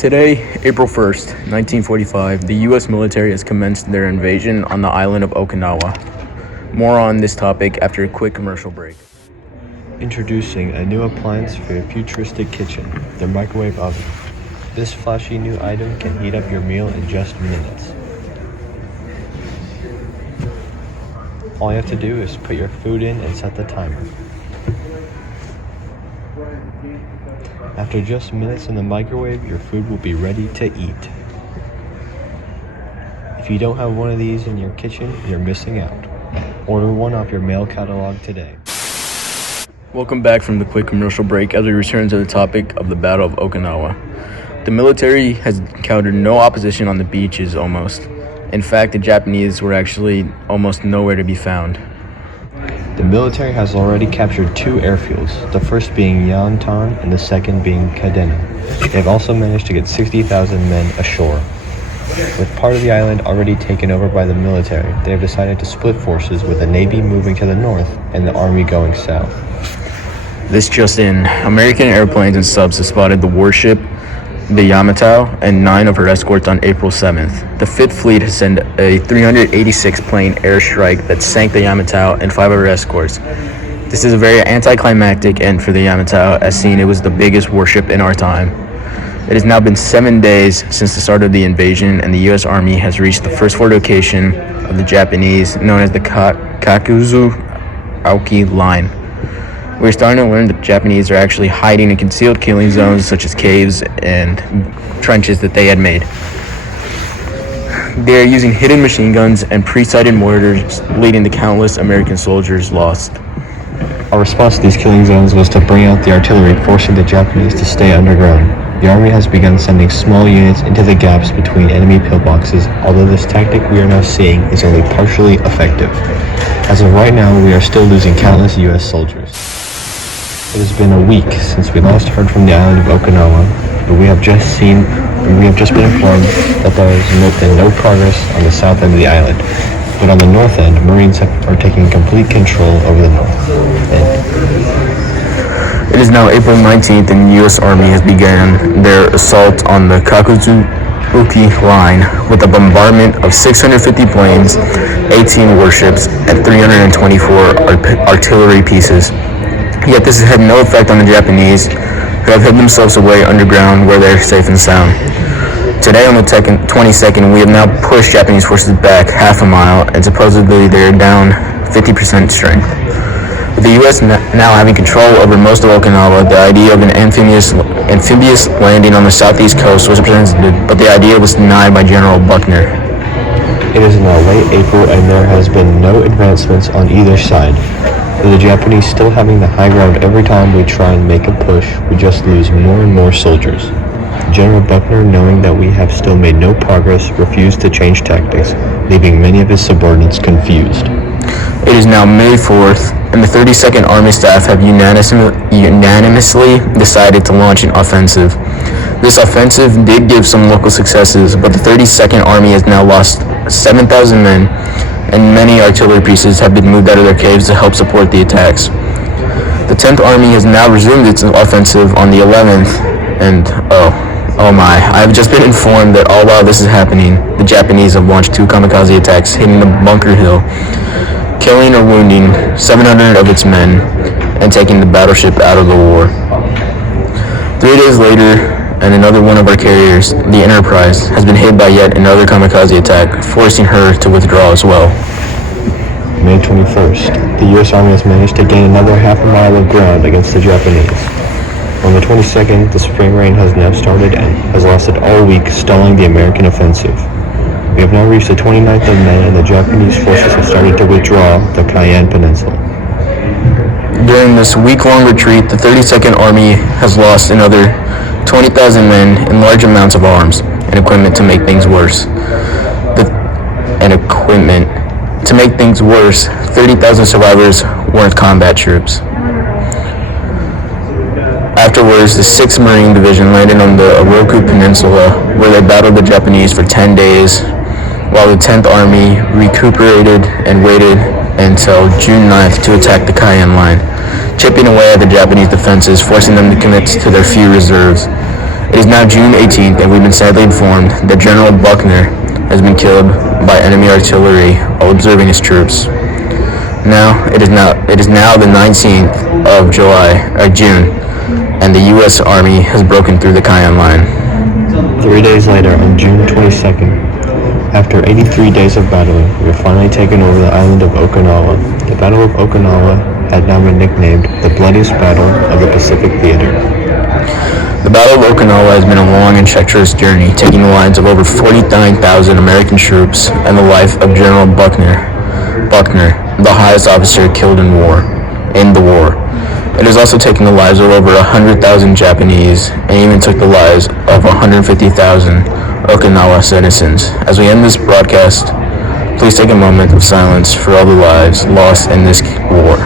Today, April 1st, 1945, the U.S. military has commenced their invasion on the island of Okinawa. More on this topic after a quick commercial break. Introducing a new appliance for your futuristic kitchen, the microwave oven. This flashy new item can heat up your meal in just minutes. All you have to do is put your food in and set the timer. After just minutes in the microwave, your food will be ready to eat. If you don't have one of these in your kitchen, you're missing out. Order one off your mail catalog today. Welcome back from the quick commercial break as we return to the topic of the Battle of Okinawa. The military has encountered no opposition on the beaches almost. In fact, the Japanese were actually almost nowhere to be found. The military has already captured two airfields, the first being Yantan and the second being Kadena. They have also managed to get 60,000 men ashore. With part of the island already taken over by the military, they have decided to split forces, with the Navy moving to the north and the Army going south. This just in, American airplanes and subs have spotted the warship, the Yamato, and 9 of her escorts on April 7th. The 5th Fleet has sent a 386-plane airstrike that sank the Yamato and 5 of her escorts. This is a very anticlimactic end for the Yamato, as seen it was the biggest warship in our time. It has now been 7 days since the start of the invasion, and the U.S. Army has reached the first fortification of the Japanese, known as the Kakuzu Aoki Line. We're starting to learn that the Japanese are actually hiding in concealed killing zones such as caves and trenches that they had made. They are using hidden machine guns and pre-sighted mortars, leading to countless American soldiers lost. Our response to these killing zones was to bring out the artillery, forcing the Japanese to stay underground. The Army has begun sending small units into the gaps between enemy pillboxes, although this tactic we are now seeing is only partially effective. As of right now, we are still losing countless U.S. soldiers. It has been a week since we last heard from the island of Okinawa, but we have just been informed that there has been no progress on the south end of the island. But on the north end, Marines are taking complete control over the north end. It is now April 19th, and the U.S. Army has begun their assault on the Kakuzu Aoki Line with a bombardment of 650 planes, 18 warships, and 324 artillery pieces. Yet this has had no effect on the Japanese, who have hid themselves away underground where they are safe and sound. Today, on the 22nd, we have now pushed Japanese forces back half a mile, and supposedly they are down 50% strength. With the U.S. now having control over most of Okinawa, the idea of an amphibious landing on the southeast coast was presented, but the idea was denied by General Buckner. It is now late April, and there has been no advancements on either side. With the Japanese still having the high ground every time we try and make a push, we just lose more and more soldiers. General Buckner, knowing that we have still made no progress, refused to change tactics, leaving many of his subordinates confused. It is now May 4th, and the 32nd Army staff have unanimously decided to launch an offensive. This offensive did give some local successes, but the 32nd Army has now lost 7,000 men, and many artillery pieces have been moved out of their caves to help support the attacks. The 10th Army has now resumed its offensive on the 11th, and oh my, I have just been informed that all while this is happening, the Japanese have launched 2 kamikaze attacks hitting the Bunker Hill, killing or wounding 700 of its men, and taking the battleship out of the war. 3 days later, and another one of our carriers, the Enterprise, has been hit by yet another kamikaze attack, forcing her to withdraw as well. May 21st, the U.S. Army has managed to gain another half a mile of ground against the Japanese. On the 22nd, the spring rain has now started and has lasted all week, stalling the American offensive. We have now reached the 29th of May, and the Japanese forces have started to withdraw the Cayenne Peninsula. During this week-long retreat, the 32nd Army has lost another 20,000 men and large amounts of arms and equipment to make things worse. 30,000 survivors weren't combat troops. Afterwards, the 6th Marine Division landed on the Oroku Peninsula, where they battled the Japanese for 10 days, while the 10th Army recuperated and waited until June 9th to attack the Cayenne Line, chipping away at the Japanese defenses, forcing them to commit to their few reserves. It is now June 18th, and we've been sadly informed that General Buckner has been killed by enemy artillery while observing his troops. It is now the 19th of June, and the U.S. Army has broken through the Cheyenne Line. 3 days later, on June 22nd, after 83 days of battling, we have finally taken over the island of Okinawa. The Battle of Okinawa had now been nicknamed the bloodiest battle of the Pacific Theater. The Battle of Okinawa has been a long and treacherous journey, taking the lives of over 49,000 American troops and the life of General Buckner, the highest officer killed in the war. It has also taken the lives of over 100,000 Japanese and even took the lives of 150,000 Okinawa citizens. As we end this broadcast, please take a moment of silence for all the lives lost in this war.